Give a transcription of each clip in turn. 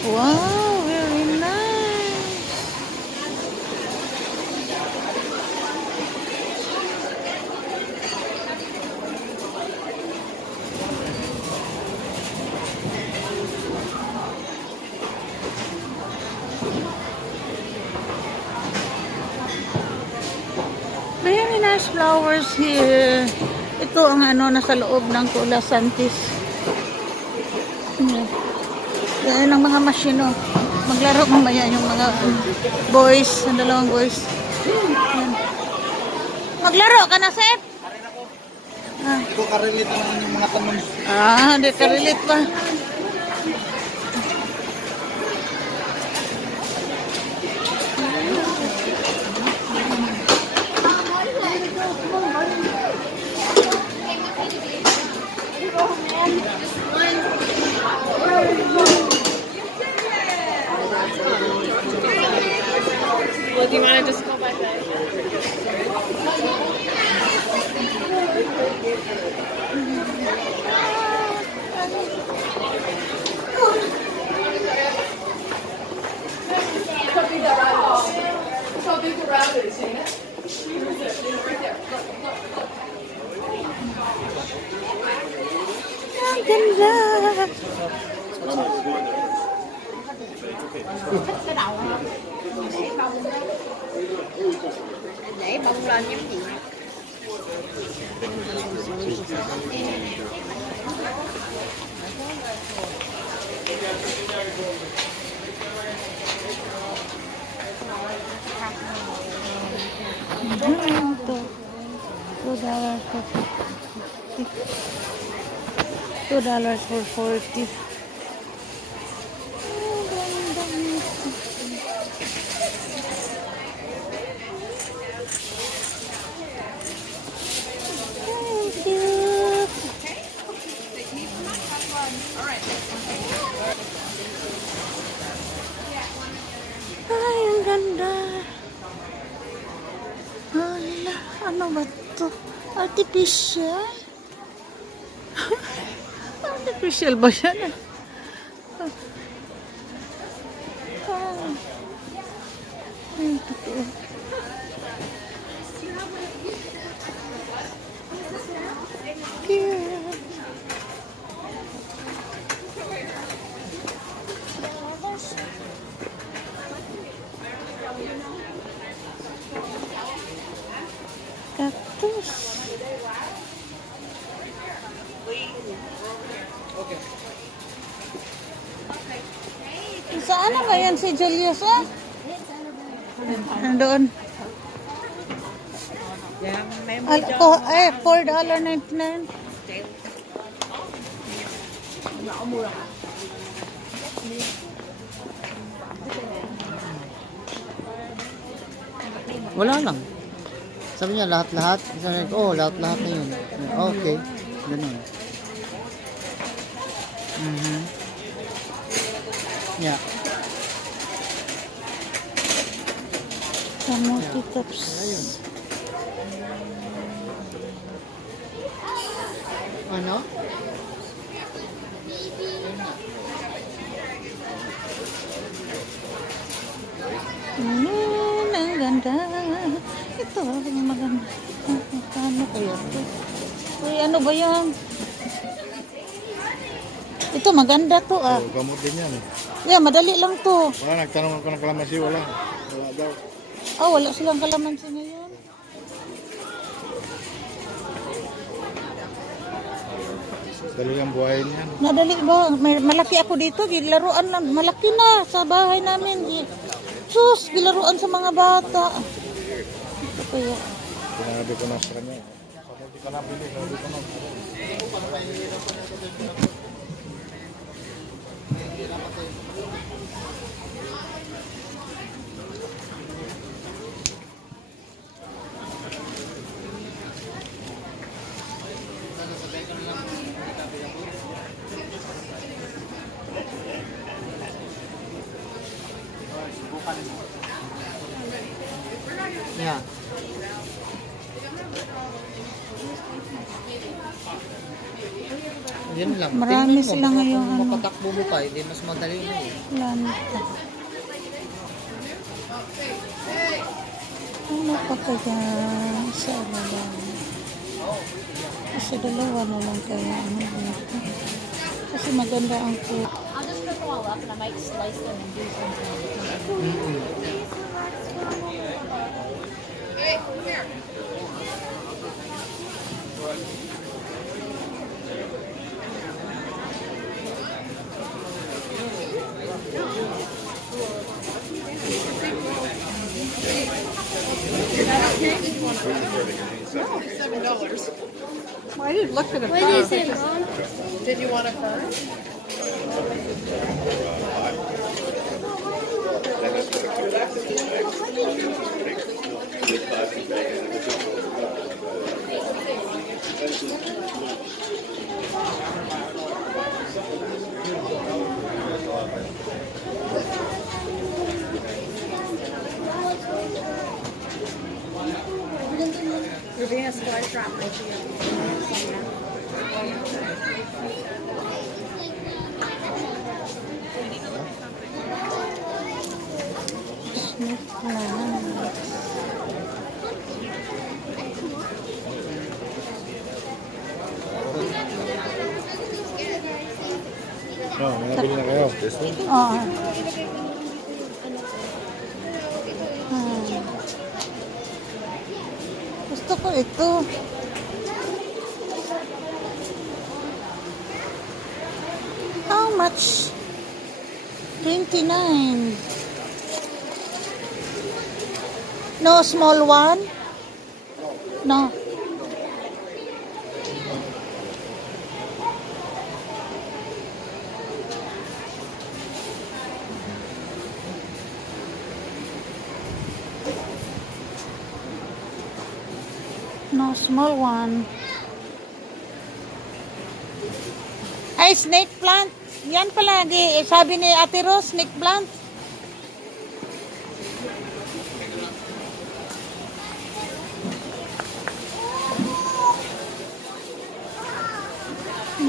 Wow, very nice. Very nice flowers here. Ito ang nasa loob ng Cola Santis. Yan ang mga masyino. Maglaro mamaya yung mga boys, ang dalawang boys. Yan. Maglaro ka na, Seth? Ah. Ito karelate naman yung mga tanong. Hindi ka relate pa. Well, do you want to just go by that? Ang ganda. Để bông lên giống gì? Ito. $2 for 40. Ay, ang ganda. Hala, ano ba ito? Artificial? Artificial ba yan? Ay, totoo. Cute. Cactus. Saan na ba yan si Julius, ah? Nandoon. $4.99. Wala lang. Sabi niya lahat-lahat. Sabi niya, oh, lahat-lahat na yun. Okay. Ganun. Yeah. Kamuti tops. Ano? Ang ganda. Ito, ang maganda. Ano kaya ito? Uy, ano ba yan? Ito, maganda to, ah. Oh, gamot din yan. Yeah, madali lang to. Wala, nagtanong ako ng kalamansi, wala. Wala daw. Wala silang kalamansi ngayon. Dali ang buhayin yan. Nadali ba? Malaki ako dito. Gilaruan lang. Malaki na sa bahay namin. Sus, gilaruan sa mga bata. Ito kaya. Sinabi ko na sa kanya. Sabi ka na, pili. Sabi ko na. Yeah. Yun lang. Marami Tingnan mo, sila ngayon, kung ano. mapatakbo mo pa, hindi mas madali na eh. Lanta. Ano pa kaya sa ano lang? Kasi dalawa na lang kaya ano dito. Kasi maganda ang food. I'll just put them all up and I might slice them and do something. Well, I didn't look at it. What is it, Mom? Did you want a fur? We're being a squash wrap Snake plant. No, may nabili na kayo. This one? Oo. Gusto ko ito. How much? 29. No small one? No. No small one. Ay, snake plant. Yan palagi. Sabi ni Ate Rose, snake plant.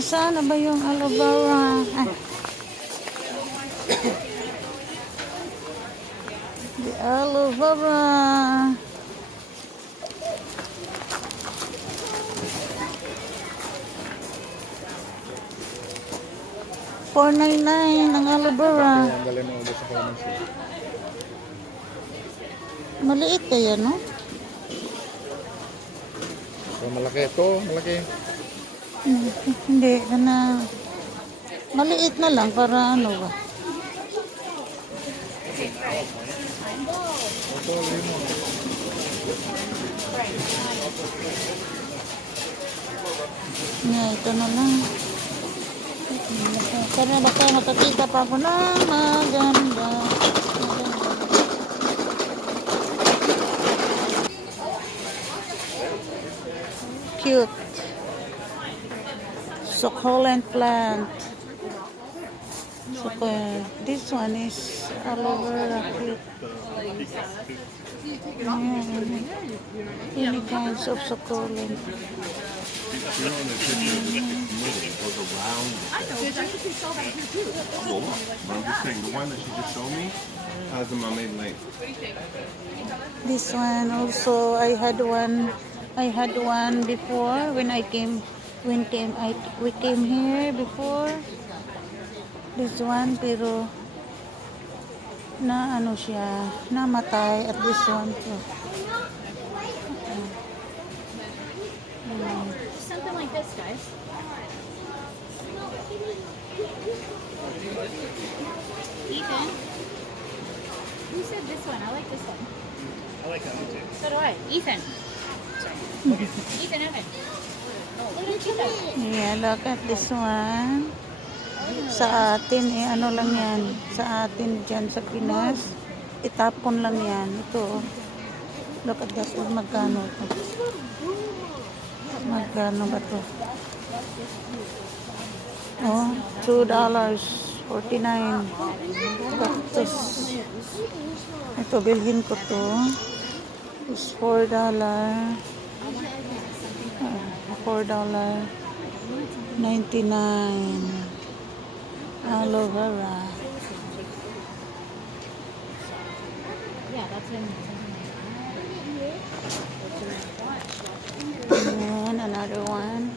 Saan na ba yung aloe vera? Ah. The aloe vera. $4.99 ang aloe vera. Ang galing mo ulit sa pharmacy. Maliit kaya, no? So, malaki ito, malaki. Hindi, na maliit na lang para ano ba? Ito, lemon. Ito na lang. Sana baka makakita pa ako ng maganda. Cute. Succulent plant. Succulent. This one is aloe vera cute. Many kinds of succulent. You know, in the picture, it's moving. It goes around. Well, look, but I'm just saying, the one that she just showed me has the mermaid length. This one also I had one before when we came here before. This one pero na ano siya, namatay at this one too. Something like this, guys. Ethan? Who said this one? I like this one. I like that one too. So do I. Ethan. Ethan, Evan. Look at you guys. Yeah, look at this one. Sa atin ano lang yan, sa atin dyan sa Pinas, itapon lang yan. Ito, look at that, magkano ito? Magkano ba ito? Oh, $2.49. Cactus. Ito, bilhin ko to. It's $4. $4. $99. Aloe vera. Yeah, that's when And another one.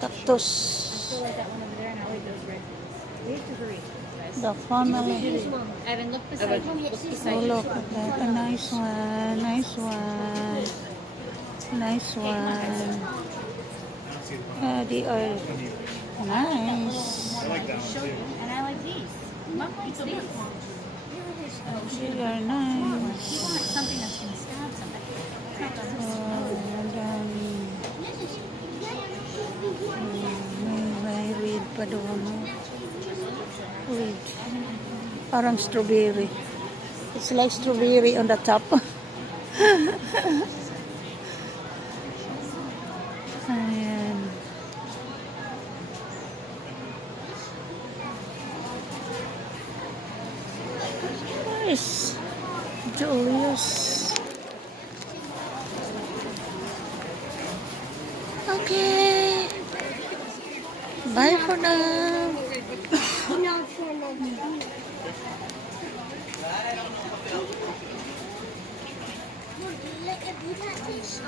Cactus. still like that one over there, and I like those red ones. We have to hurry, guys. The family. Evan, look beside you. Look Oh, beside you. look at that. A nice one. Nice one. Nice one. They are nice. I like that one too. And I like these. Mom likes these. They are nice. You want something that's gonna stab somebody. Ang dami. May weed pa doon. No? Weed. Parang strawberry. It's like strawberry on the top. Ayan. Nice. Julius. Okay. Bye for now. Look at that fish.